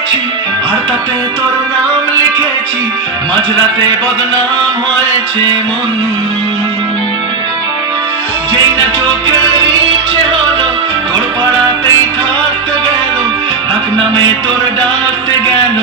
গেছি আর তাতে তোর নাম লিখেছি, মাঝরাতে বদনাম হয়েছে মন। যেই না চোখে ইচ্ছে হলো তোর পাড়াতেই থাকতে গেল, ডাক নামে তোর ডাকতে গেল